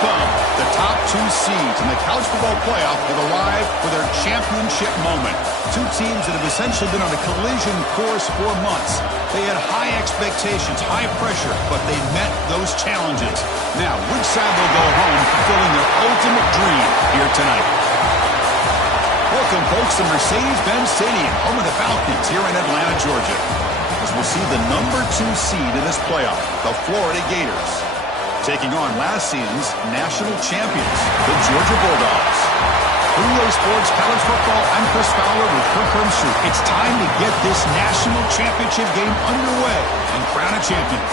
come. The top two seeds in the college football playoff have arrived for their championship moment. Two teams that have essentially been on a collision course for months. They had high expectations, high pressure, but they met those challenges. Now, which side will go home fulfilling their ultimate dream here tonight? Welcome, folks, to Mercedes-Benz Stadium, home of the Falcons here in Atlanta, Georgia, as we'll see the number 2 seed in this playoff, the Florida Gators, taking on last season's national champions, the Georgia Bulldogs. Relay Sports College Football, I'm Chris Fowler with Kirk Herbstreit. It's time to get this national championship game underway and crown a champion.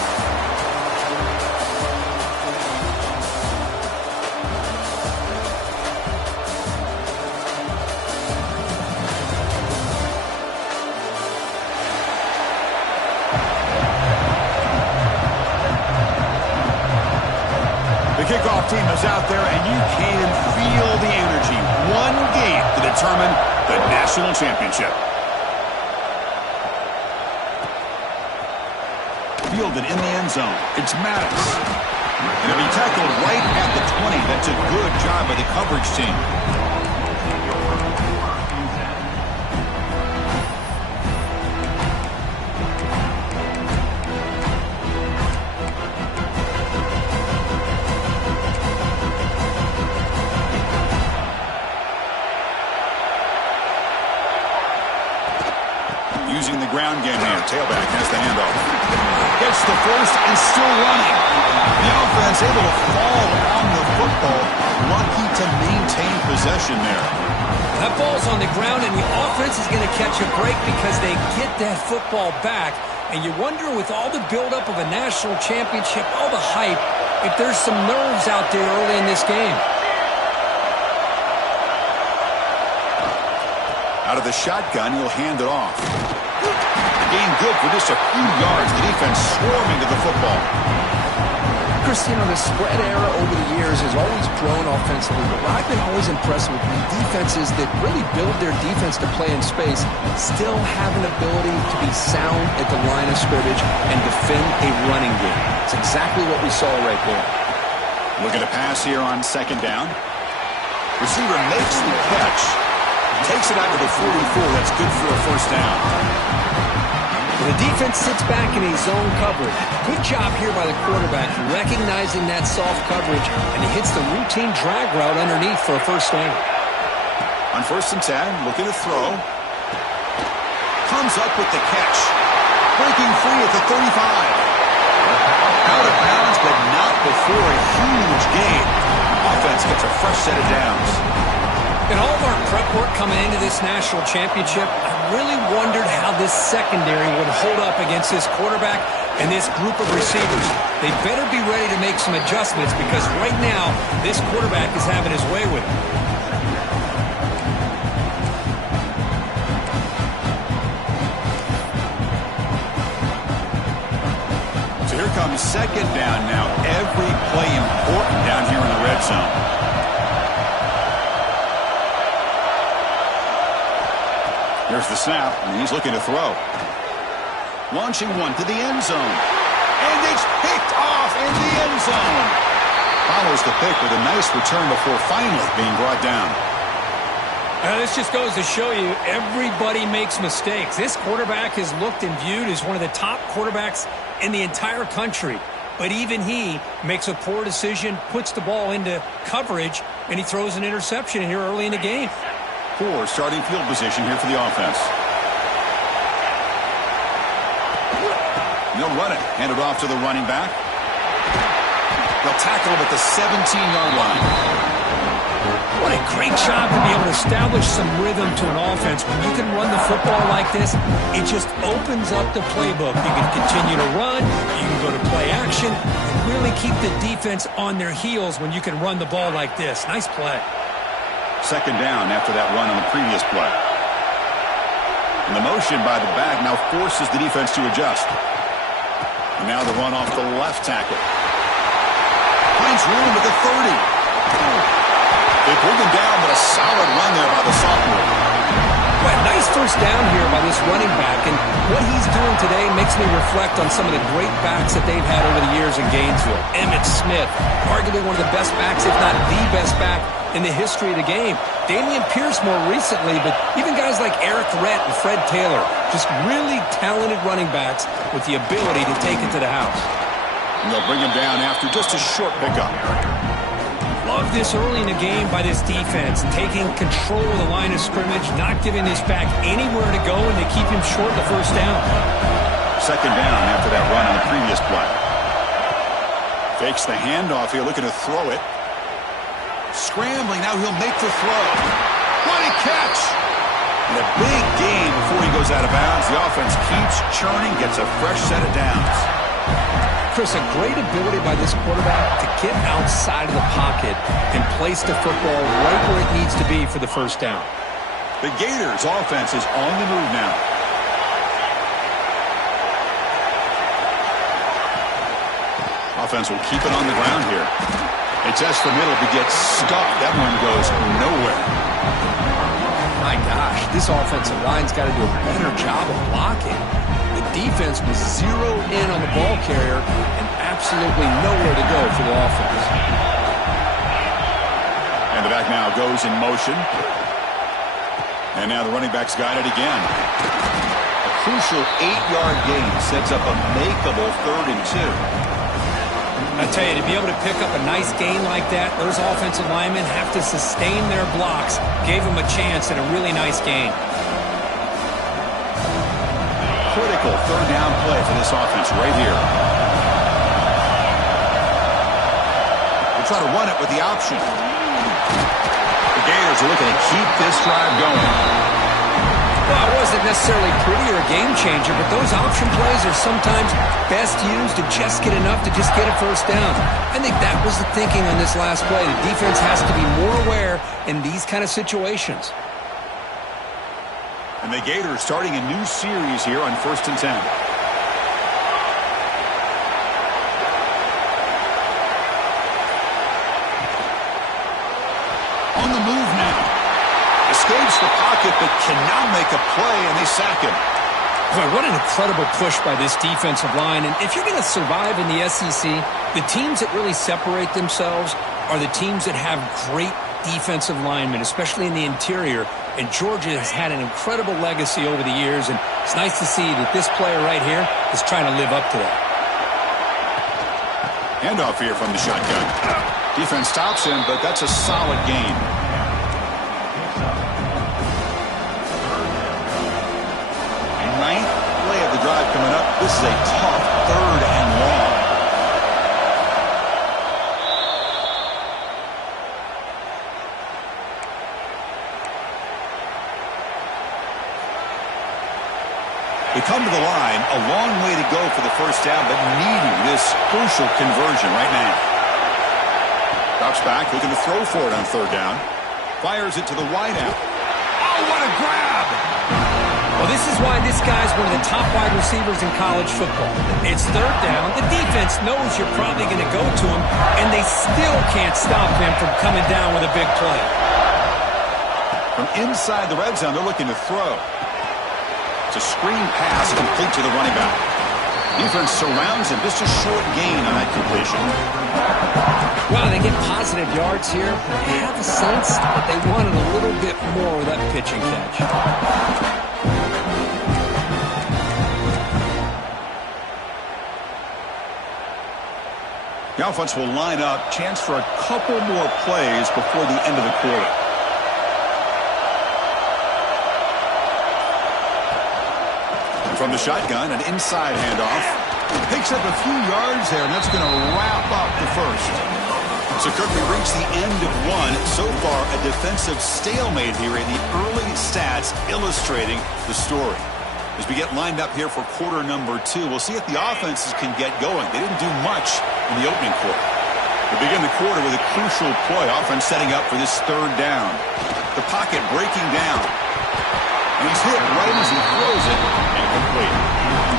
Kickoff team is out there, and you can feel the energy. One game to determine the national championship. Fielded in the end zone. It's Mattis. And he'll be tackled right at the 20. That's a good job by the coverage team. Using the ground game here. Tailback has the handoff. Gets the first and still running. The offense able to fall on the football. Lucky to maintain possession there. That ball's on the ground, and the offense is going to catch a break because they get that football back. And you wonder, with all the buildup of a national championship, all the hype, if there's some nerves out there early in this game. Out of the shotgun, he'll hand it off. Gain good for just a few yards. The defense swarming to the football. Christian, the spread era over the years has always grown offensively, but what I've been always impressed with the defenses that really build their defense to play in space still have an ability to be sound at the line of scrimmage and defend a running game. It's exactly what we saw right there. Look at a pass here on second down. Receiver makes the catch. Takes it out to the 44. That's good for a first down. The defense sits back in a zone coverage. Good job here by the quarterback, recognizing that soft coverage, and he hits the routine drag route underneath for a first down. On 1st and 10, looking to throw. Comes up with the catch. Breaking free at the 35. Out of bounds, but not before a huge gain. Offense gets a fresh set of downs. In all of our prep work coming into this national championship, I really wondered how this secondary would hold up against this quarterback and this group of receivers. They better be ready to make some adjustments because right now, this quarterback is having his way with it. So here comes second down now. Every play important down here in the red zone. Here's the snap, and he's looking to throw. Launching one to the end zone. And it's picked off in the end zone. Follows the pick with a nice return before finally being brought down. This just goes to show you everybody makes mistakes. This quarterback is looked and viewed as one of the top quarterbacks in the entire country. But even he makes a poor decision, puts the ball into coverage, and he throws an interception here early in the game. Poor starting field position here for the offense. They'll run it. Hand it off to the running back. They'll tackle him at the 17-yard line. What a great job to be able to establish some rhythm to an offense. When you can run the football like this, it just opens up the playbook. You can continue to run. You can go to play action. And really keep the defense on their heels when you can run the ball like this. Nice play. Second down after that run on the previous play. And the motion by the back now forces the defense to adjust. And now the run off the left tackle. Finds room at the 30. They bring him down, but a solid run there by the sophomore. Well, nice first down here by this running back, and what he's doing today makes me reflect on some of the great backs that they've had over the years in Gainesville. Emmitt Smith, arguably one of the best backs, if not the best back in the history of the game. Damian Pierce more recently, but even guys like Eric Rett and Fred Taylor, just really talented running backs with the ability to take it to the house. And they'll bring him down after just a short pickup. Love this early in the game by this defense, taking control of the line of scrimmage, not giving this back anywhere to go, and they keep him short the first down. Second down after that run on the previous play. Fakes the handoff here, looking to throw it. Scrambling, now he'll make the throw. What a catch! And a big gain before he goes out of bounds. The offense keeps churning, gets a fresh set of downs. Chris, a great ability by this quarterback to get outside of the pocket and place the football right where it needs to be for the first down. The Gators' offense is on the move now. Offense will keep it on the ground here. They test the middle, but gets stuck. That one goes nowhere. My gosh, this offensive line's got to do a better job of blocking. The defense was zeroed in on the ball carrier and absolutely nowhere to go for the offense. And the back now goes in motion. And now the running back's got it again. A crucial 8-yard gain sets up a makeable 3rd and 2. I tell you, to be able to pick up a nice gain like that, those offensive linemen have to sustain their blocks. Gave them a chance at a really nice gain. Critical 3rd down play for this offense right here. We'll try to run it with the option. The Gators are looking to keep this drive going. Well, it wasn't necessarily pretty or a game changer, but those option plays are sometimes best used to just get enough to just get a first down. I think that was the thinking on this last play. The defense has to be more aware in these kind of situations. And the Gators starting a new series here on 1st and 10. On the move now. Escapes the pocket but cannot make a play, and they sack him. Boy, what an incredible push by this defensive line. And if you're going to survive in the SEC, the teams that really separate themselves are the teams that have great defensive linemen, especially in the interior. And Georgia has had an incredible legacy over the years, and it's nice to see that this player right here is trying to live up to that. Handoff here from the shotgun. Defense stops him, but that's a solid gain. Ninth play of the drive coming up. This is a tough 3rd and long. They come to the line, a long way to go for the first down, but needing this crucial conversion right now. Drops back, looking to throw for it on 3rd down. Fires it to the wideout. Oh, what a grab! Well, this is why this guy's one of the top wide receivers in college football. It's 3rd down. The defense knows you're probably going to go to him, and they still can't stop him from coming down with a big play. From inside the red zone, they're looking to throw. It's a screen pass complete to the running back. Defense surrounds him. Just a short gain on that completion. Well, they get positive yards here. They have a sense that they wanted a little bit more with that pitch and catch. The offense will line up. Chance for a couple more plays before the end of the quarter. And from the shotgun, an inside handoff. Picks up a few yards there, and that's going to wrap up the first. So, Kirk, we reached the end of one. So far, a defensive stalemate here in the early stats illustrating the story. As we get lined up here for quarter number 2, we'll see if the offenses can get going. They didn't do much in the opening quarter. We begin the quarter with a crucial play. Offense setting up for this 3rd down. The pocket breaking down. And he's hit right as he throws it and complete.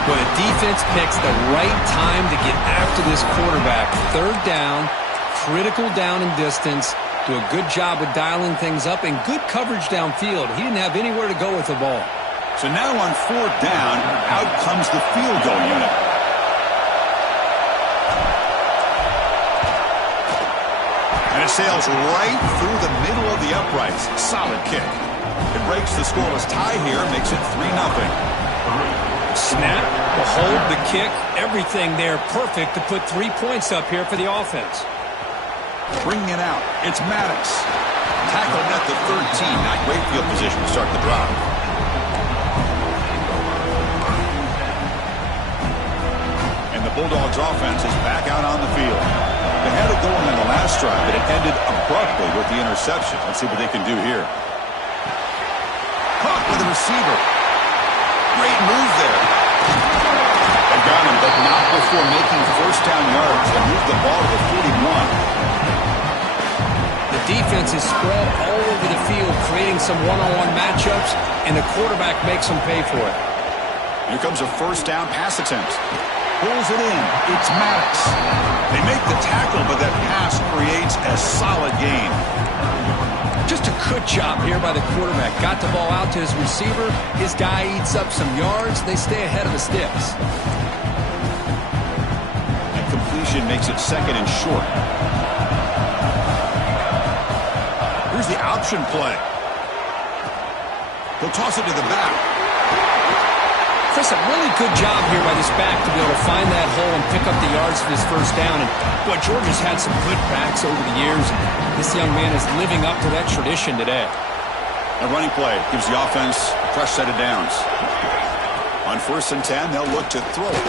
But a defense picks the right time to get after this quarterback. 3rd down, critical down and distance. do a good job of dialing things up and good coverage downfield. He didn't have anywhere to go with the ball. So now on 4th down, out comes the field goal unit. And it sails right through the middle of the uprights. Solid kick. It breaks the scoreless tie here, makes it 3-0. Snap, the hold, the kick, everything there perfect to put 3 points up here for the offense. Bringing it out, it's Maddox. Tackled at the 13, not great field position to start the drive. And the Bulldogs offense is back out on the field. They had it going in the last drive, but it ended abruptly with the interception. Let's see what they can do here. Caught with the receiver. Great move there. They got him, but not before making 1st down yards. They moved the ball to the 41. The defense is spread all over the field, creating some one-on-one matchups, and the quarterback makes them pay for it. Here comes a 1st down pass attempt. Pulls it in. It's Maddox. They make the tackle, but that pass creates a solid gain. Just a good job here by the quarterback. Got the ball out to his receiver. His guy eats up some yards. They stay ahead of the sticks. And completion makes it 2nd and short. Here's the option play. He'll toss it to the back. Chris, a really good job here by this back to be able to find that hole and pick up the yards for this 1st down. And, boy, Georgia's had some good backs over the years. This young man is living up to that tradition today. A running play gives the offense a fresh set of downs. On 1st and 10, they'll look to throw it.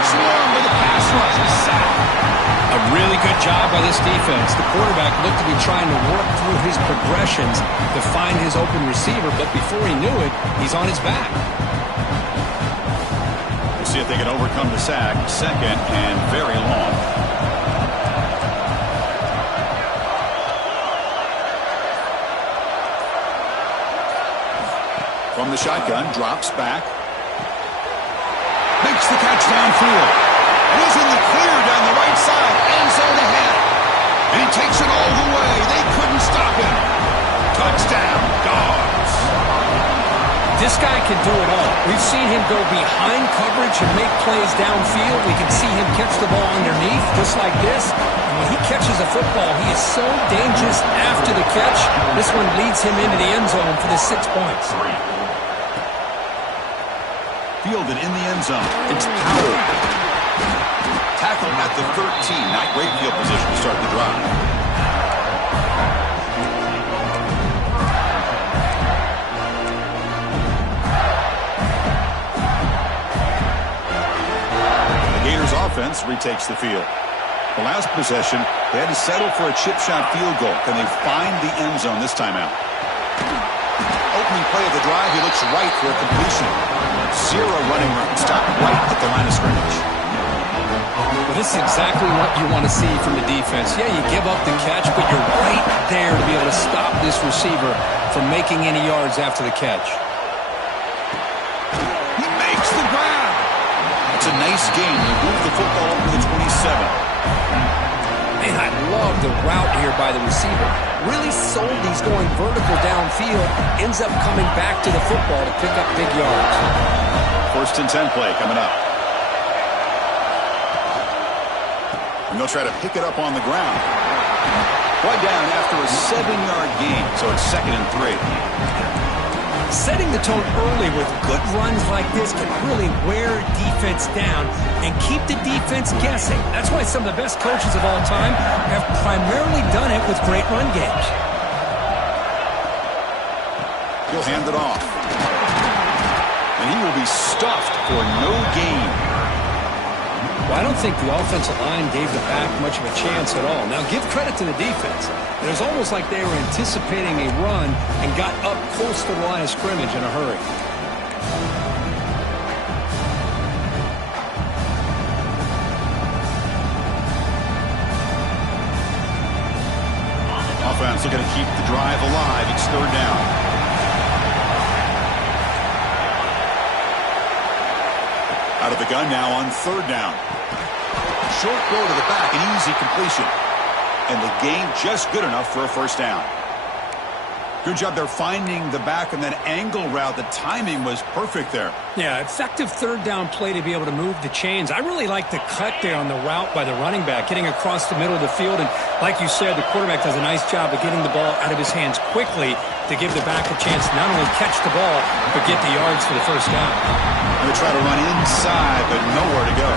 Swarm with a pass rush. Sack. A really good job by this defense. The quarterback looked to be trying to work through his progressions to find his open receiver, but before he knew it, he's on his back. We'll see if they can overcome the sack. 2nd and very long. From the shotgun, drops back. Makes the catch downfield. And he's in the clear down the right side. End zone ahead. And he takes it all the way. They couldn't stop him. Touchdown, Dogs. This guy can do it all. We've seen him go behind coverage and make plays downfield. We can see him catch the ball underneath, just like this. And when he catches a football, he is so dangerous after the catch. This one leads him into the end zone for the 6 points. Fielded in the end zone. It's Powell. Tackled at the 13. Not great field position to start the drive. The Gators offense retakes the field. The last possession, they had to settle for a chip shot field goal. Can they find the end zone this time out? Opening play of the drive, he looks right for a completion. 0 running room. Stop right at the line of scrimmage. Well, this is exactly what you want to see from the defense. Yeah, you give up the catch, but you're right there to be able to stop this receiver from making any yards after the catch. He makes the grab. It's a nice game. They move the football over the 27. Man, I love the route here by the receiver. Really sold he's going vertical downfield. Ends up coming back to the football to pick up big yards. 1st and 10 play coming up. And they'll try to pick it up on the ground. Play down after a 7-yard gain, so it's 2nd and 3. Setting the tone early with good runs like this can really wear defense down and keep the defense guessing. That's why some of the best coaches of all time have primarily done it with great run games. He'll hand it off. And he will be stuffed for no gain. Well, I don't think the offensive line gave the back much of a chance at all. Now, give credit to the defense. It was almost like they were anticipating a run and got up close to the line of scrimmage in a hurry. Offense looking to keep the drive alive. It's 3rd down. Out of the gun now on 3rd down. Short throw to the back, an easy completion. and the gain just good enough for a first down. Good job there finding the back and that angle route. The timing was perfect there. Yeah, effective third down play to be able to move the chains. I really like the cut there on the route by the running back, getting across the middle of the field. And like you said, the quarterback does a nice job of getting the ball out of his hands quickly to give the back a chance to not only catch the ball, but get the yards for the first down. And they try to run inside, but nowhere to go.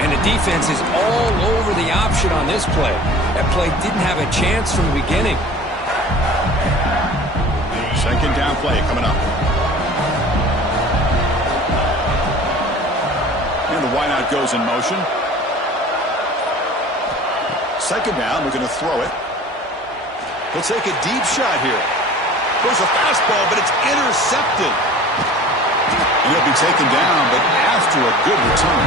And the defense is all over the option on this play. That play didn't have a chance from the beginning. Second down play coming up. And the wideout goes in motion. Second down, we're going to throw it. He'll take a deep shot here. There's a fastball, but it's intercepted. And he'll be taken down, but after a good return.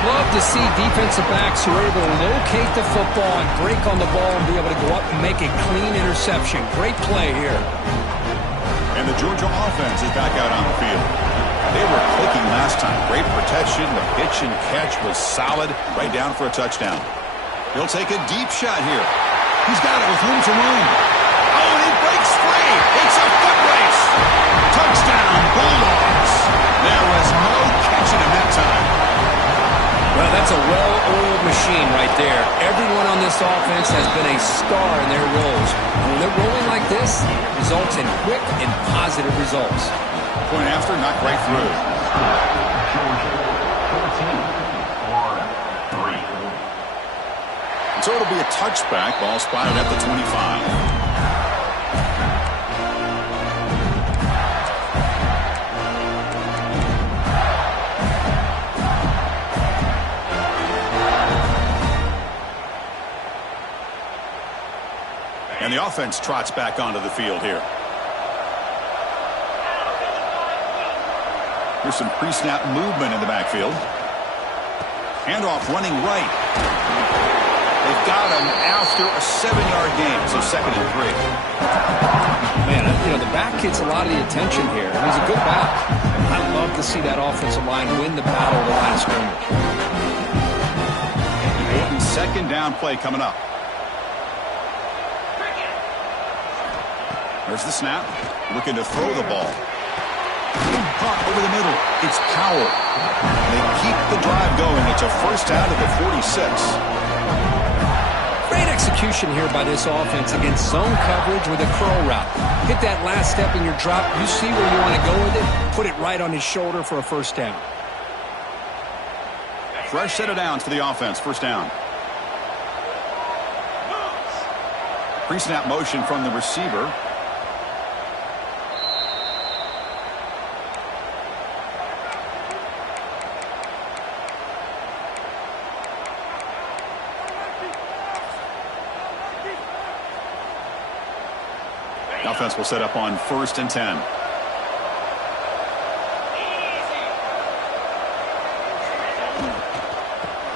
Love to see defensive backs who are able to locate the football and break on the ball and be able to go up and make a clean interception. Great play here. And the Georgia offense is back out on the field. They were clicking last time. Great protection. The pitch and catch was solid. Right down for a touchdown. He'll take a deep shot here. He's got it with room to run. Oh, and he breaks free. It's a foot race. Touchdown, Bulldogs. There was no catching him that time. Well, that's a well-oiled machine right there. Everyone on this offense has been a star in their roles. And when they're rolling like this, it results in quick and positive results. Point after, not quite through. So it'll be a touchback. Ball spotted at the 25. And the offense trots back onto the field here. Here's some pre-snap movement in the backfield. Handoff running right. They've got him after a 7-yard gain, so 2nd and 3. Man, you know, the back gets a lot of the attention here. He's a good back. I love to see that offensive line win the battle of the line of scrimmage. Second down play coming up. There's the snap. Looking to throw the ball. Caught over the middle. It's Power. They keep the drive going. It's a first down to the 46. Great execution here by this offense against zone coverage with a curl route. Hit that last step in your drop. You see where you want to go with it. Put it right on his shoulder for a first down. Fresh set of downs for the offense. First down. Pre-snap motion from the receiver. Offense will set up on 1st and 10.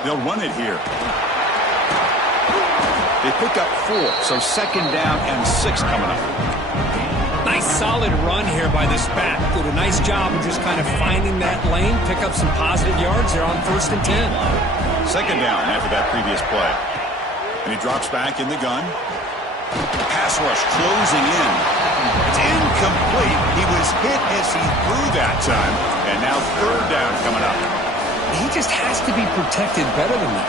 They'll run it here. They pick up 4, so 2nd down and 6 coming up. Nice solid run here by this back. Did a nice job of just kind of finding that lane, pick up some positive yards there on 1st and 10. 2nd down after that previous play. And he drops back in the gun. Pass rush closing in. It's incomplete. He was hit as he threw that time. And now 3rd down coming up. He just has to be protected better than that.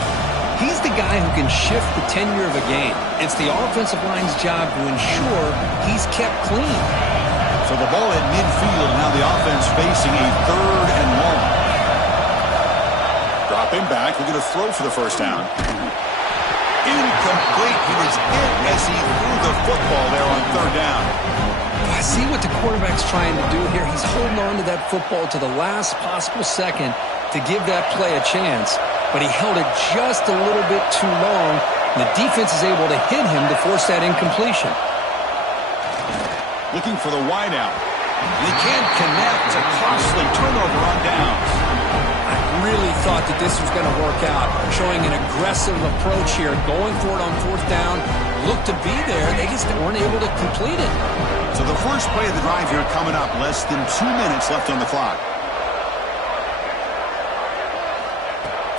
He's the guy who can shift the tenure of a game. It's the offensive line's job to ensure he's kept clean. So the ball at midfield. Now the offense facing a 3rd and long. Dropping back. We're going to throw for the first down. Incomplete. He was hit as he threw the football there on 3rd down. I see what the quarterback's trying to do here. He's holding on to that football to the last possible second to give that play a chance. But he held it just a little bit too long. And the defense is able to hit him to force that incompletion. Looking for the wideout. And he can't connect. A costly turnover on downs. Really thought that this was going to work out, showing an aggressive approach here, going for it on 4th down, looked to be there, they just weren't able to complete it. So the first play of the drive here coming up, less than 2 minutes left on the clock.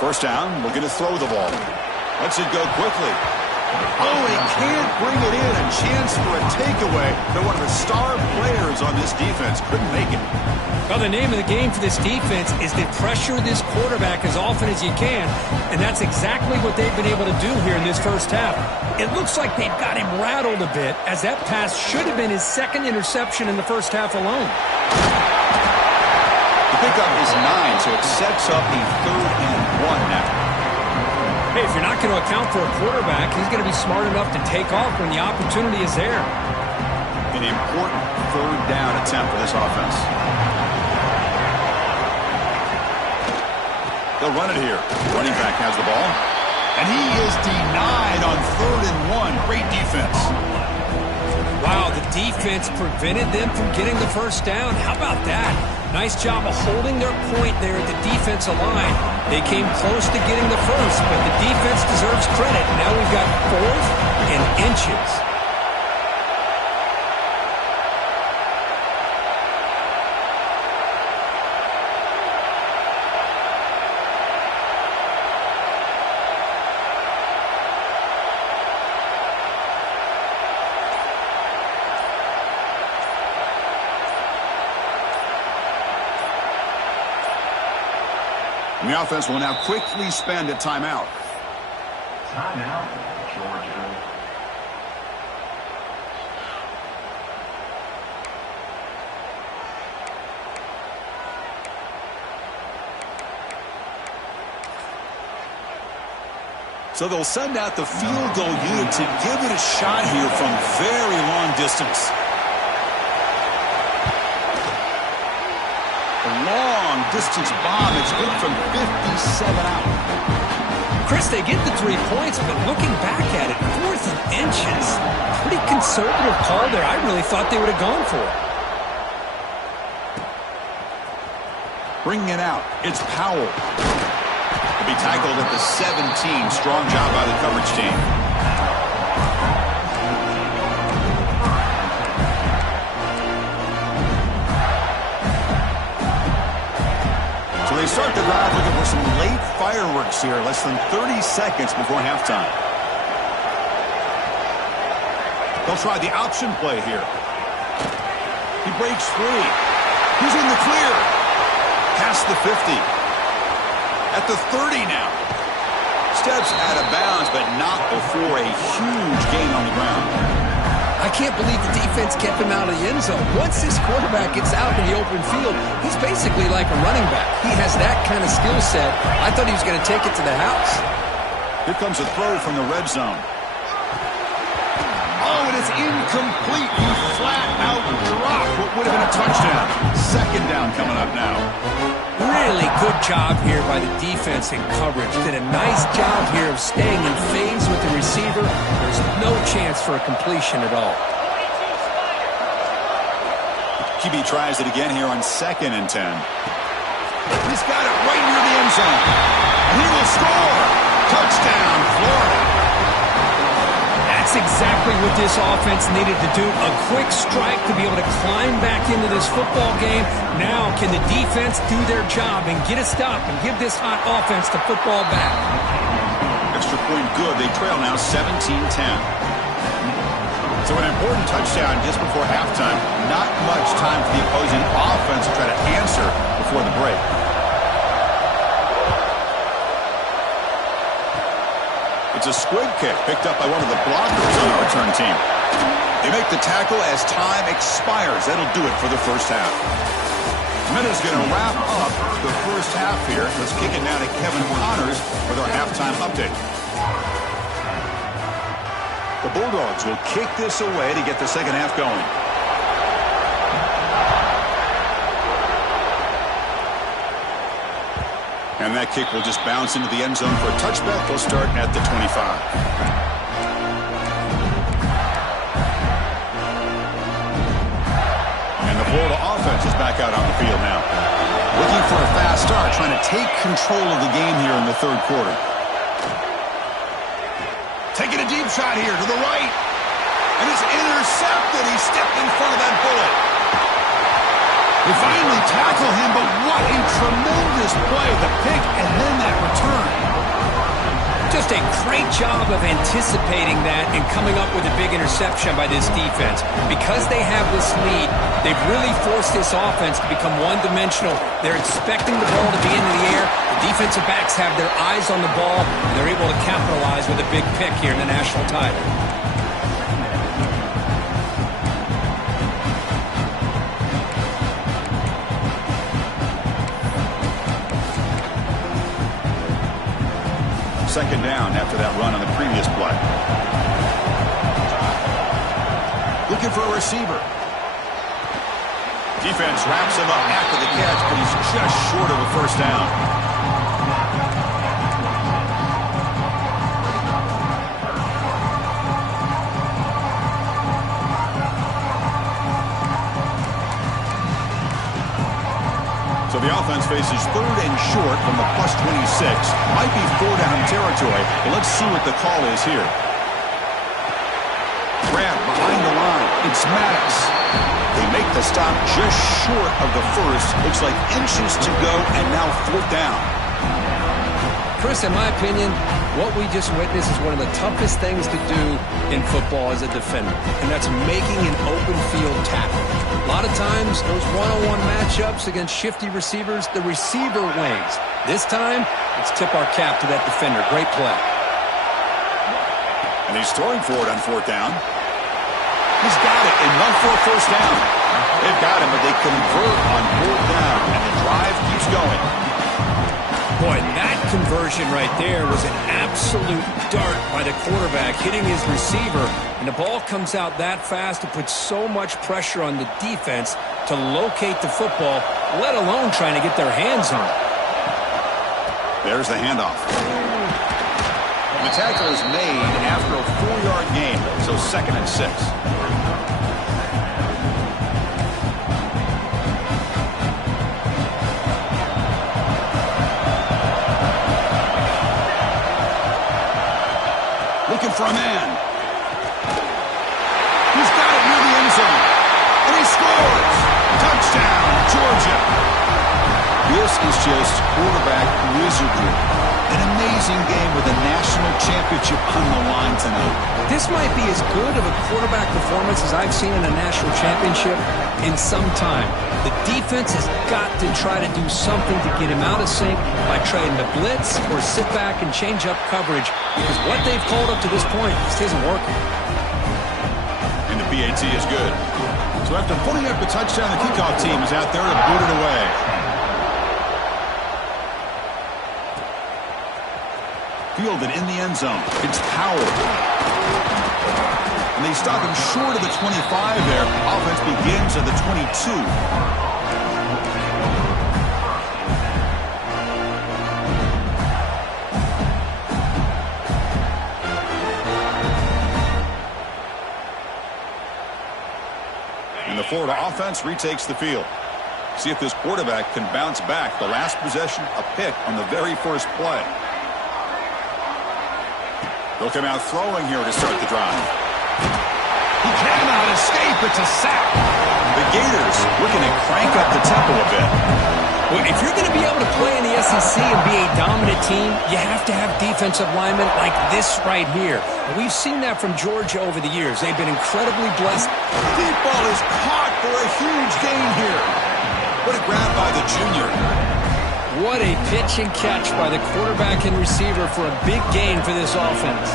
First down, we're going to throw the ball. Lets it go quickly. Oh, he can't bring it in. A chance for a takeaway. They're one of the star players on this defense. Couldn't make it. Well, the name of the game for this defense is to pressure this quarterback as often as you can, and that's exactly what they've been able to do here in this first half. It looks like they've got him rattled a bit, as that pass should have been his second interception in the first half alone. The pickup is 9, so it sets up a 3rd and 1 now. Hey, if you're not going to account for a quarterback, he's going to be smart enough to take off when the opportunity is there. An important 3rd down attempt for this offense. They'll run it here. Running back has the ball. And he is denied on 3rd and 1. Great defense. Wow, the defense prevented them from getting the first down. How about that? Nice job of holding their point there at the defensive line. They came close to getting the first, but the defense deserves credit. Now we've got 4th and inches. And the offense will now quickly spend a timeout. Timeout, Georgia. So they'll send out the field goal unit to give it a shot here from very long distance. Long distance bomb. It's good from 57 out. Chris, they get the 3 points, but looking back at it, 4th and inches. Pretty conservative call there. I really thought they would have gone for it. Bringing it out. It's Powell. He'll be tackled at the 17. Strong job by the coverage team. They start the drive looking for some late fireworks here, less than 30 seconds before halftime. They'll try the option play here. He breaks free. He's in the clear. Past the 50. At the 30 now. Steps out of bounds, but not before a huge gain on the ground. I can't believe the defense kept him out of the end zone. Once this quarterback gets out in the open field, he's basically like a running back. He has that kind of skill set. I thought he was going to take it to the house. Here comes a throw from the red zone. Oh, and it's incomplete. He flat out dropped what would have been a touchdown. 2nd down coming up now. Really good job here by the defense in coverage. Did a nice job here of staying in phase with the receiver. There's no chance for a completion at all. QB tries it again here on 2nd and 10. He's got it right near the end zone. And he will score. Touchdown, Florida. That's exactly what this offense needed to do. A quick strike to be able to climb back into this football game. Now can the defense do their job and get a stop and give this hot offense the football back? Extra point good. They trail now 17-10. So an important touchdown just before halftime. Not much time for the opposing offense to try to answer before the break. It's a squib kick picked up by one of the blockers on the return team. They make the tackle as time expires. That'll do it for the first half. Minute's going to wrap up the first half here. Let's kick it now to Kevin Connors with our halftime update. The Bulldogs will kick this away to get the second half going. And that kick will just bounce into the end zone for a touchback. They'll start at the 25. And the Florida offense is back out on the field now. Looking for a fast start, trying to take control of the game here in the 3rd quarter. Taking a deep shot here to the right. And it's intercepted. He stepped in front of that bullet. They finally tackle him, but what a tremendous play. The pick and then that return. Just a great job of anticipating that and coming up with a big interception by this defense. Because they have this lead, they've really forced this offense to become one-dimensional. They're expecting the ball to be into the air. The defensive backs have their eyes on the ball, and they're able to capitalize with a big pick here in the national title. Second down after that run on the previous play. Looking for a receiver. Defense wraps him up after the catch, but he's just short of a first down. So the offense faces third and short from the +26. Might be four-down territory, but let's see what the call is here. Grab behind the line. It's Maddox. They make the stop just short of the first. Looks like inches to go, and now fourth down. Chris, in my opinion, what we just witnessed is one of the toughest things to do in football as a defender, and that's making an open field tackle. A lot of times, those one-on-one matchups against shifty receivers, the receiver wins. This time, let's tip our cap to that defender. Great play. And he's throwing for it on fourth down. He's got it and run for a first down. They've got him, but they convert on fourth down, and the drive keeps going. Boy, that conversion right there was an absolute dart by the quarterback, hitting his receiver, and the ball comes out that fast to put so much pressure on the defense to locate the football, let alone trying to get their hands on it. There's the handoff. The tackle is made after a 4-yard gain, so 2nd and 6. Looking for a man. He's got it near the end zone. And he scores. Touchdown, Georgia. This is just quarterback wizardry. An amazing game with a national championship on the line tonight. This might be as good of a quarterback performance as I've seen in a national championship in some time. The defense has got to try to do something to get him out of sync by trying to blitz or sit back and change up coverage, because what they've called up to this point just isn't working. And the PAT is good. So after putting up a touchdown, the kickoff team is out there to boot it away. Fielded in the end zone. It's Powell. And they stop him short of the 25 there. Offense begins at the 22. And the Florida offense retakes the field. See if this quarterback can bounce back. The last possession, a pick on the very first play. They'll come out throwing here to start the drive. He cannot escape. It's a sack. The Gators looking to crank up the tempo a bit. Well, if you're going to be able to play in the SEC and be a dominant team, you have to have defensive linemen like this right here. And we've seen that from Georgia over the years. They've been incredibly blessed. Deep ball is caught for a huge gain here. What a grab by the junior. What a pitch and catch by the quarterback and receiver for a big gain for this offense.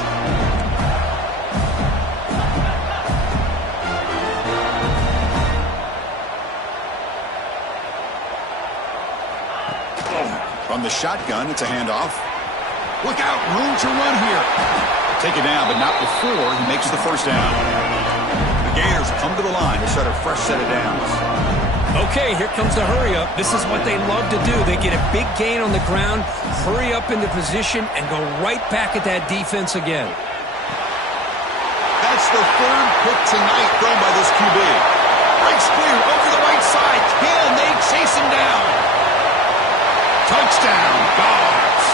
From the shotgun, it's a handoff. Look out, room to run here. Take it down, but not before he makes the first down. The Gators come to the line to start a fresh set of downs. Okay, here comes the hurry-up. This is what they love to do. They get a big gain on the ground, hurry up into position, and go right back at that defense again. That's the third pick tonight thrown by this QB. Breaks clear over the right side. Can they chase him down? Touchdown, Dogs.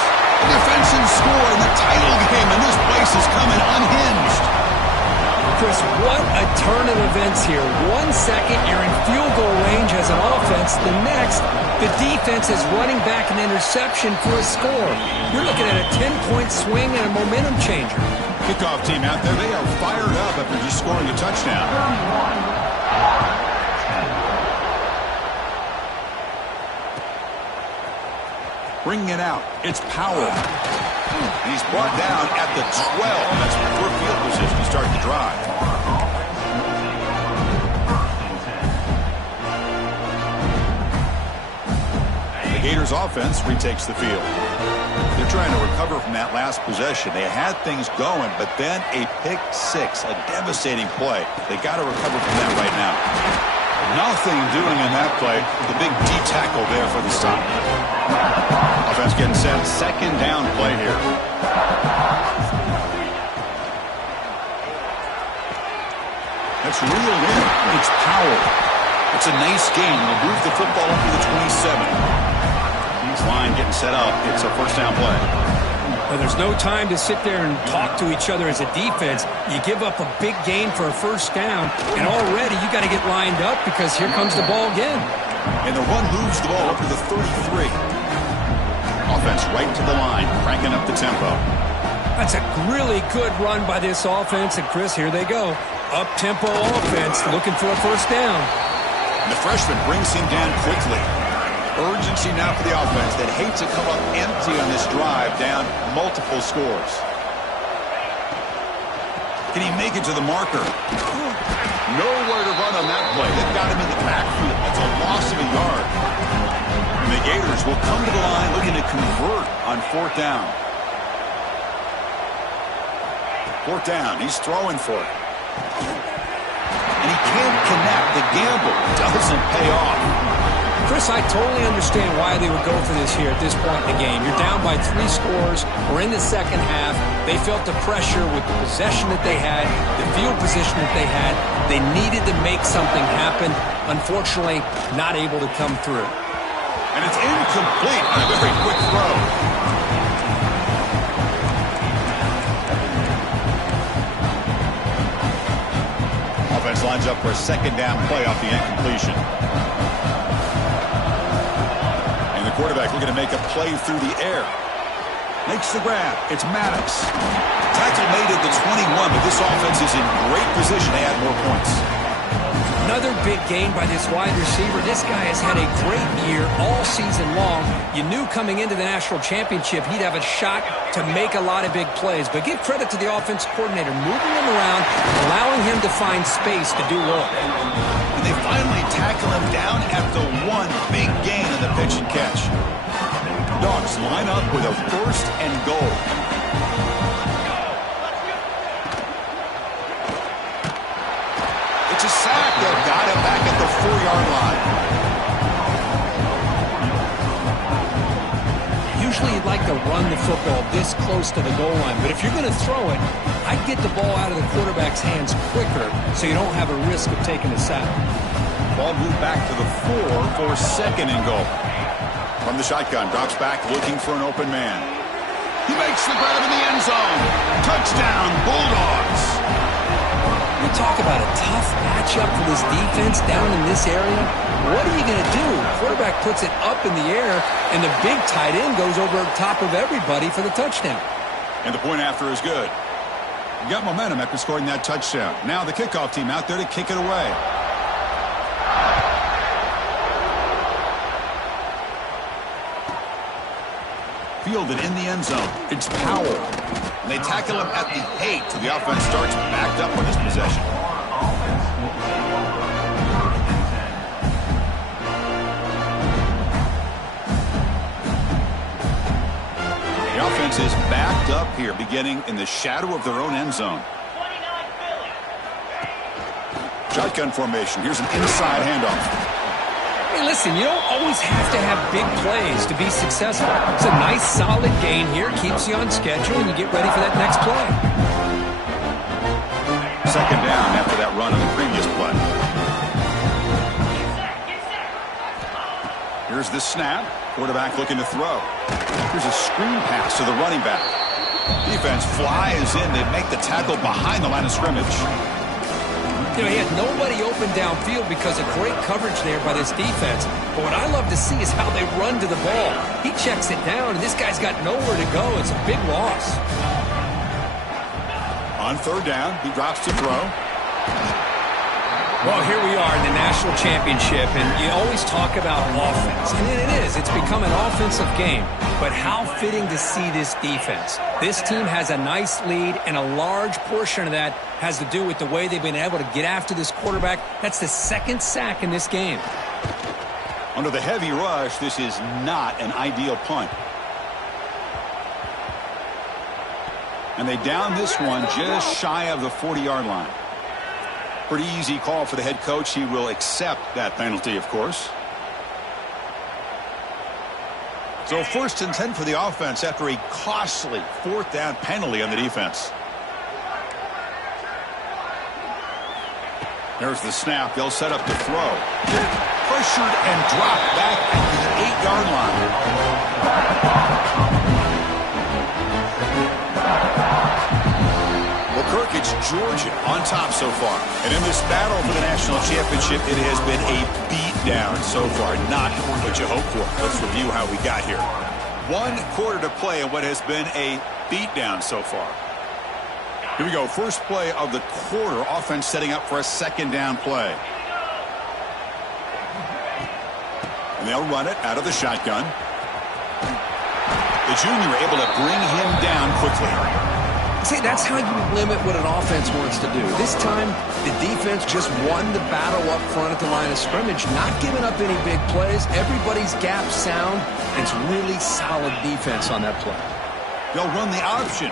Defense and score in the title game, and this place is coming unhinged. Chris, goodness, what a turn of events here. 1 second, you're in field goal range as an offense. The next, the defense is running back an interception for a score. You're looking at a 10-point swing and a momentum changer. Kickoff team out there, they are fired up after just scoring a touchdown. Bringing it out, it's Powell. And he's brought down at the 12. That's poor field position to start the drive. The Gators offense retakes the field. They're trying to recover from that last possession. They had things going, but then a pick six, a devastating play. They got to recover from that right now. Nothing doing in that play. The big D tackle there for the stop. Offense getting set. Second down play here. That's reeled in. It's Powell. It's a nice gain. They'll move the football up to the 27. Line getting set up. It's a first down play. Well, there's no time to sit there and talk to each other as a defense. You give up a big gain for a first down, and already you got to get lined up because here comes the ball again. And the run moves the ball up to the 33. Offense right to the line, cranking up the tempo. That's a really good run by this offense, and Chris, here they go. Up-tempo offense looking for a first down. And the freshman brings him down quickly. Urgency now for the offense that hates to come up empty on this drive, down multiple scores. Can he make it to the marker? Nowhere to run on that play. They've got him in the backfield. That's a loss of a yard. And the Gators will come to the line looking to convert on fourth down. Fourth down. He's throwing for it. And he can't connect. The gamble doesn't pay off. Chris, I totally understand why they would go for this here at this point in the game. You're down by 3 scores. We're in the second half. They felt the pressure with the possession that they had, the field position that they had. They needed to make something happen. Unfortunately, not able to come through. And it's incomplete on a very quick throw. Offense lines up for a second down play off the incompletion. Quarterback looking to make a play through the air. Makes the grab. It's Maddox. Tackle made at the 21, but this offense is in great position to add more points. Another big gain by this wide receiver. This guy has had a great year all season long. You knew coming into the national championship he'd have a shot to make a lot of big plays. But give credit to the offense coordinator, moving him around, allowing him to find space to do work. And they finally tackle him down at the 1. Big gain in the pitch and catch. Dogs line up with a first and goal. It's a sack. They've got him back at the 4-yard line. Usually you'd like to run the football this close to the goal line, but if you're going to throw it, I'd get the ball out of the quarterback's hands quicker so you don't have a risk of taking a sack. Ball moved back to the 4 for second and goal. From the shotgun, drops back looking for an open man. He makes the grab in the end zone. Touchdown, Bulldogs. We talk about a tough matchup for this defense down in this area. What are you going to do? Quarterback puts it up in the air, and the big tight end goes over top of everybody for the touchdown. And the point after is good. You got momentum after scoring that touchdown. Now the kickoff team out there to kick it away. Fielded in the end zone. It's Powell. And they tackle him at the 8, so the offense starts backed up on this possession. The offense is backed up here, beginning in the shadow of their own end zone. Shotgun formation. Here's an inside handoff. Hey, listen, you don't always have to have big plays to be successful. It's a nice, solid gain here. Keeps you on schedule, and you get ready for that next play. Second down after that run on the previous play. Here's the snap. Quarterback looking to throw. Here's a screen pass to the running back. Defense flies in. They make the tackle behind the line of scrimmage. You know, he had nobody open downfield because of great coverage there by this defense. But what I love to see is how they run to the ball. He checks it down, and this guy's got nowhere to go. It's a big loss. On third down, he drops to throw. Well, here we are in the national championship, and you always talk about offense. And it is. It's become an offensive game. But how fitting to see this defense. This team has a nice lead, and a large portion of that has to do with the way they've been able to get after this quarterback. That's the second sack in this game. Under the heavy rush, this is not an ideal punt. And they down this one just shy of the 40-yard line. Pretty easy call for the head coach. He will accept that penalty, of course. So 1st and 10 for the offense after a costly 4th down penalty on the defense. There's the snap. They'll set up the throw. Pressured and dropped back at the 8-yard line. It's Georgia on top so far. And in this battle for the national championship, it has been a beatdown so far. Not what you hope for. Let's review how we got here. 1 quarter to play in what has been a beatdown so far. Here we go. First play of the quarter. Offense setting up for a 2nd down play. And they'll run it out of the shotgun. The junior able to bring him down quickly. See, that's how you limit what an offense wants to do. This time, the defense just won the battle up front at the line of scrimmage, not giving up any big plays. Everybody's gap sound. It's really solid defense on that play. They'll run the option.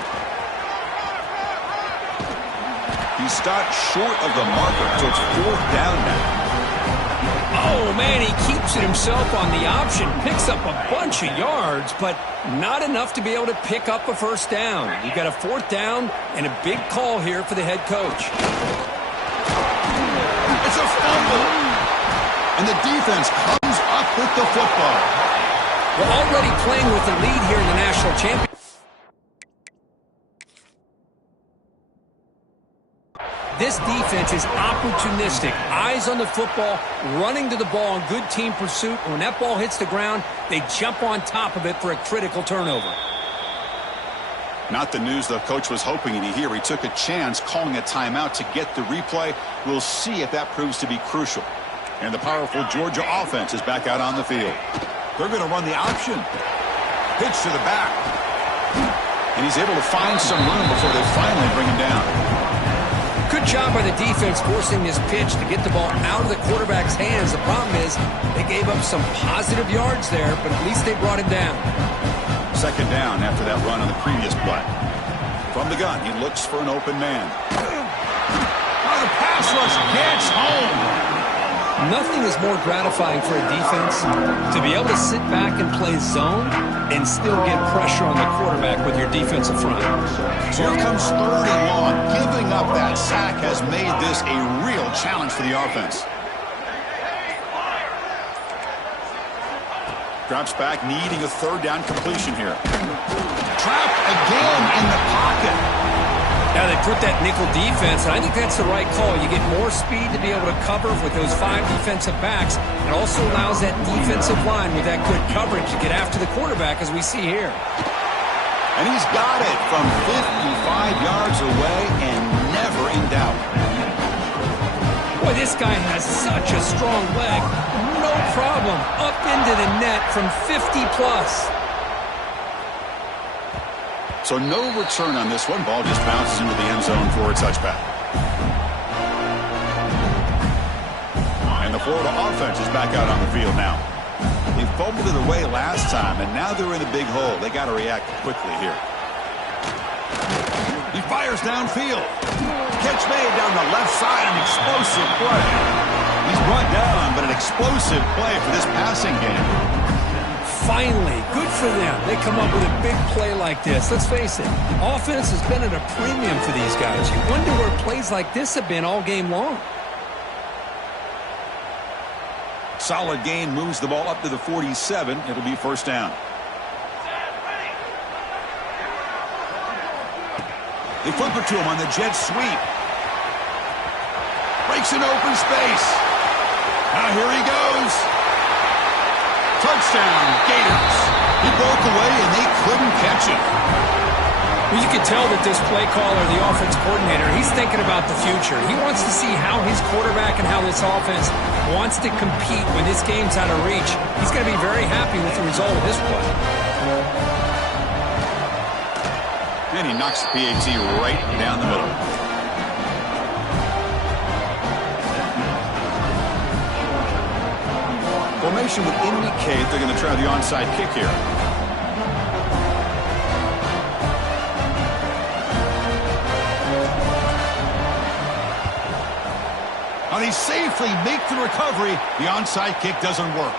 He stopped short of the marker, so it's 4th down now. Oh, man, he keeps it himself on the option, picks up a bunch of yards, but not enough to be able to pick up a 1st down. You've got a 4th down and a big call here for the head coach. It's a fumble. And the defense comes up with the football. We're already playing with the lead here in the national championship. This defense is opportunistic, eyes on the football, running to the ball in good team pursuit. When that ball hits the ground, they jump on top of it for a critical turnover. Not the news the coach was hoping to hear. He took a chance calling a timeout to get the replay. We'll see if that proves to be crucial. And the powerful Georgia offense is back out on the field. They're going to run the option. Pitch to the back. And he's able to find some room before they finally bring him down. Good job by the defense forcing this pitch to get the ball out of the quarterback's hands. The problem is they gave up some positive yards there, but at least they brought him down. 2nd down after that run on the previous play. From the gun, he looks for an open man. Oh, the pass rush gets home. Nothing is more gratifying for a defense to be able to sit back and play zone and still get pressure on the quarterback with your defensive front. So here comes 3rd and long. Giving up that sack has made this a real challenge for the offense. Drops back, needing a 3rd down completion here. Trapped again in the pocket. Now they put that nickel defense, and I think that's the right call. You get more speed to be able to cover with those 5 defensive backs. It also allows that defensive line with that good coverage to get after the quarterback, as we see here. And he's got it from 55 yards away and never in doubt. Boy, this guy has such a strong leg. No problem. Up into the net from 50-plus. So no return on this one. Ball just bounces into the end zone for a touchback. And the Florida offense is back out on the field now. They fumbled it away last time, and now they're in a big hole. They got to react quickly here. He fires downfield. Catch made down the left side, an explosive play. He's brought down, but an explosive play for this passing game. Finally, good for them. They come up with a big play like this. Let's face it, offense has been at a premium for these guys. You wonder where plays like this have been all game long. Solid gain, moves the ball up to the 47. It'll be 1st down. They flip it to him on the jet sweep. Breaks an open space. Now here he goes. Touchdown, Gators. He broke away, and they couldn't catch him. Well, you can tell that this play caller, the offense coordinator, he's thinking about the future. He wants to see how his quarterback and how this offense wants to compete when this game's out of reach. He's going to be very happy with the result of this play. And he knocks the PAT right down the middle. Formation would indicate they're going to try the onside kick here. Now they safely make the recovery. The onside kick doesn't work.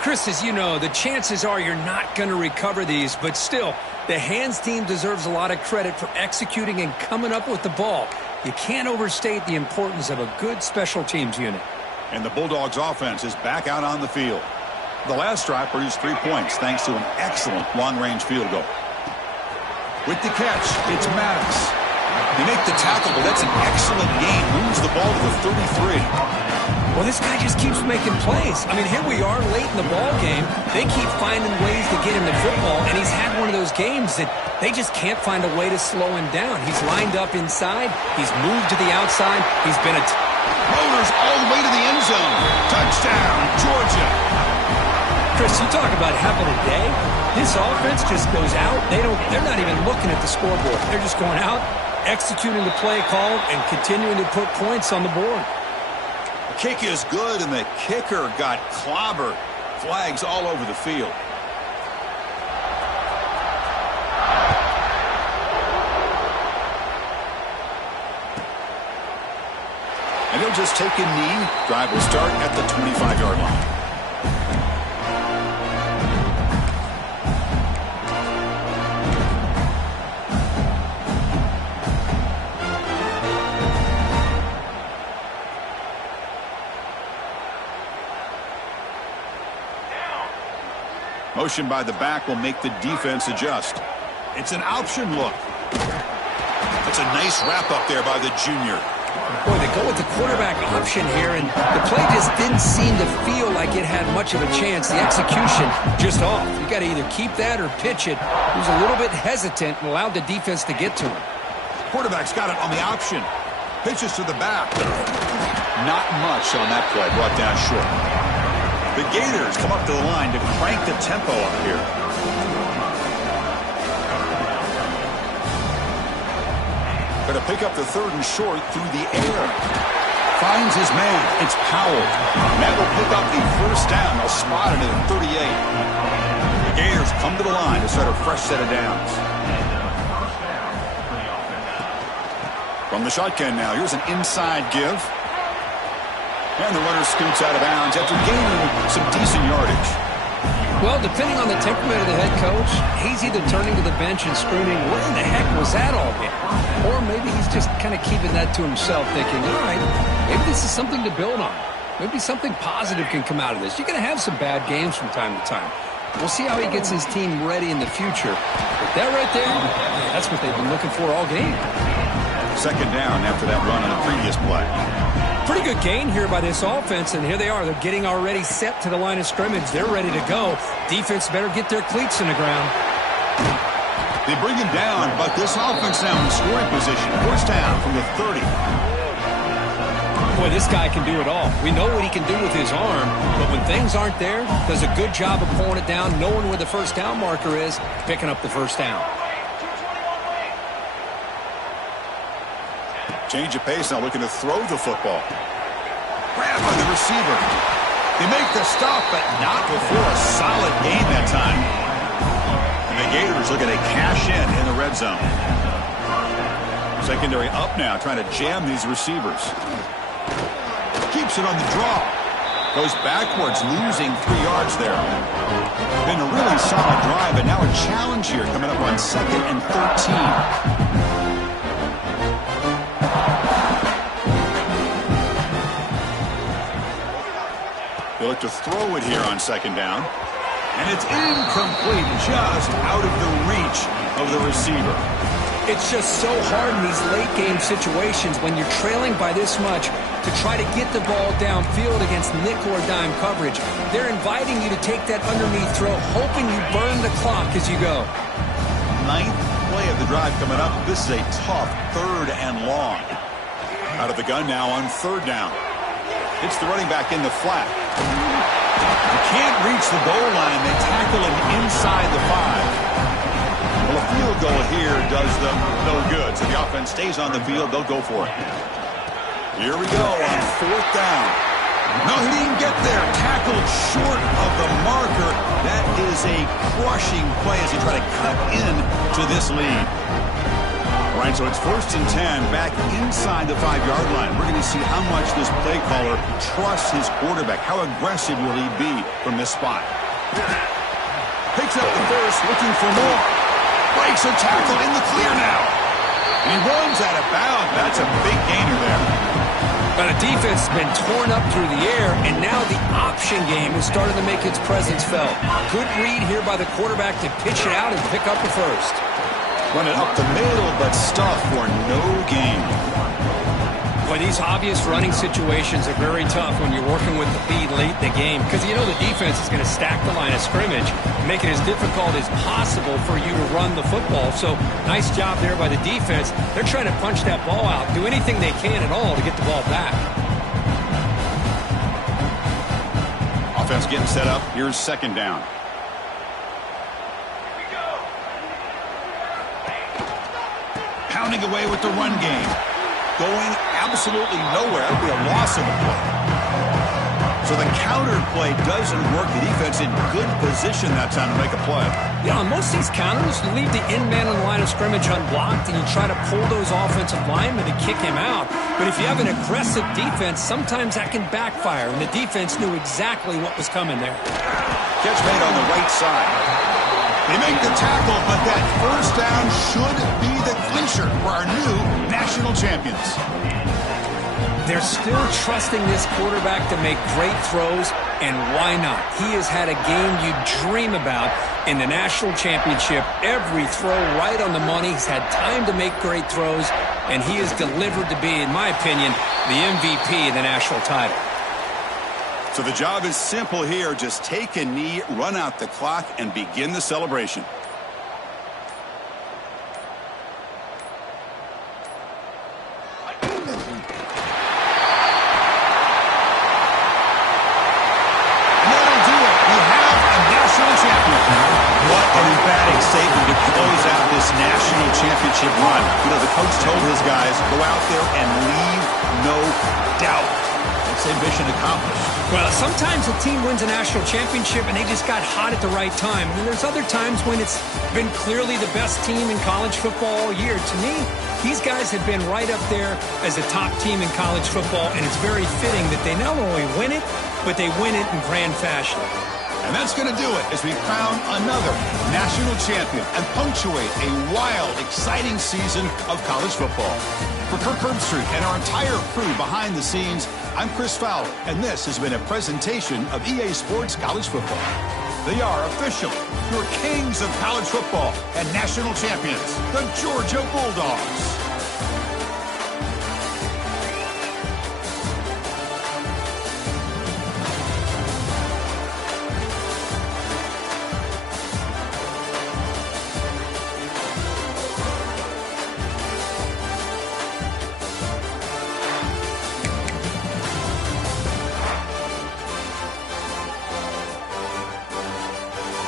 Chris, as you know, the chances are you're not going to recover these, but still, the hands team deserves a lot of credit for executing and coming up with the ball. You can't overstate the importance of a good special teams unit. And the Bulldogs offense is back out on the field. The last drive produced 3 points thanks to an excellent long-range field goal. With the catch, it's Maddox. They make the tackle, but that's an excellent gain. Moves the ball to the 33. Well, this guy just keeps making plays. I mean, here we are late in the ball game. They keep finding ways to get him the football, and he's had one of those games that they just can't find a way to slow him down. He's lined up inside. He's moved to the outside. He's been motors all the way to the end zone. Touchdown, Georgia. Chris, you talk about having a day. This offense just goes out. They're not even looking at the scoreboard. They're just going out, executing the play call, and continuing to put points on the board. The kick is good, and the kicker got clobbered. Flags all over the field. And he'll just take a knee. Drive will start at the 25-yard line. Motion by the back will make the defense adjust. It's an option look. That's a nice wrap-up there by the junior. Boy, they go with the quarterback option here, and the play just didn't seem to feel like it had much of a chance. The execution just off. You got to either keep that or pitch it. He was a little bit hesitant and allowed the defense to get to him. Quarterback's got it on the option. Pitches to the back. Not much on that play. Brought down short. The Gators come up to the line to crank the tempo up here. Going to pick up the 3rd and short through the air. Finds his man. It's Powell. That will pick up the 1st down. They'll spot it at 38. The Gators come to the line to start a fresh set of downs. From the shotgun now, here's an inside give. And the runner scoots out of bounds after gaining some decent yardage. Well, depending on the temperament of the head coach, he's either turning to the bench and screaming, where in the heck was that all been? Or maybe he's just kind of keeping that to himself, thinking, all right, maybe this is something to build on. Maybe something positive can come out of this. You're going to have some bad games from time to time. We'll see how he gets his team ready in the future. But that right there, that's what they've been looking for all game. 2nd down after that run on the previous play. Pretty good gain here by this offense, and here they are. They're getting already set to the line of scrimmage. They're ready to go. Defense better get their cleats in the ground. They bring him down, but this offense now in scoring position. 1st down from the 30. Boy, this guy can do it all. We know what he can do with his arm, but when things aren't there, does a good job of pulling it down, knowing where the 1st down marker is, picking up the 1st down. Change of pace now, looking to throw the football. Grab by the receiver. They make the stop, but not before a solid gain that time. And the Gators looking to cash in the red zone. Secondary up now, trying to jam these receivers. Keeps it on the draw. Goes backwards, losing 3 yards there. Been a really solid drive, but now a challenge here coming up on 2nd and 13. They look to throw it here on 2nd down. And it's incomplete, just out of the reach of the receiver. It's just so hard in these late-game situations when you're trailing by this much to try to get the ball downfield against nickel or dime coverage. They're inviting you to take that underneath throw, hoping you burn the clock as you go. Ninth play of the drive coming up. This is a tough 3rd and long. Out of the gun now on 3rd down. It's the running back in the flat. You can't reach the goal line. They tackle him inside the 5. Well, a field goal here does them no good. So the offense stays on the field. They'll go for it. Here we go on 4th down. No, he didn't get there. Tackled short of the marker. That is a crushing play as he tried to cut in to this lead. All right, so it's 1st and 10 back inside the 5-yard line. We're going to see how much this play caller trusts his quarterback. How aggressive will he be from this spot? Picks up the first, looking for more. Breaks a tackle in the clear now. And he runs out of bounds. That's a big gainer there. But the defense has been torn up through the air, and now the option game is starting to make its presence felt. Good read here by the quarterback to pitch it out and pick up the first. Run it up the middle, but stuff for no gain. Boy, these obvious running situations are very tough when you're working with the lead late in the game because you know the defense is going to stack the line of scrimmage, make it as difficult as possible for you to run the football. So nice job there by the defense. They're trying to punch that ball out, do anything they can at all to get the ball back. Offense getting set up. Here's 2nd down. Pounding away with the run game. Going absolutely nowhere. It'll be a loss of the play. So the counter play doesn't work. The defense in good position that time to make a play. Yeah, on most of these counters, you leave the in man on the line of scrimmage unblocked and you try to pull those offensive linemen to kick him out. But if you have an aggressive defense, sometimes that can backfire, and the defense knew exactly what was coming there. Catch made on the right side. They make the tackle, but that first down should be the clincher for our new national champions. They're still trusting this quarterback to make great throws, and why not? He has had a game you dream about in the national championship. Every throw right on the money. He's had time to make great throws, and he is delivered to be, in my opinion, the MVP of the national title. So the job is simple here. Just take a knee, run out the clock, and begin the celebration. National championship run. You know, the coach told his guys, go out there and leave no doubt. That's a mission accomplished. Well, sometimes a team wins a national championship and they just got hot at the right time. And there's other times when it's been clearly the best team in college football all year. To me, these guys have been right up there as a top team in college football, and it's very fitting that they not only win it, but they win it in grand fashion. And that's going to do it as we crown another national champion and punctuate a wild, exciting season of college football. For Kirk Herbstreit and our entire crew behind the scenes, I'm Chris Fowler, and this has been a presentation of EA Sports College Football. They are officially your kings of college football and national champions, the Georgia Bulldogs.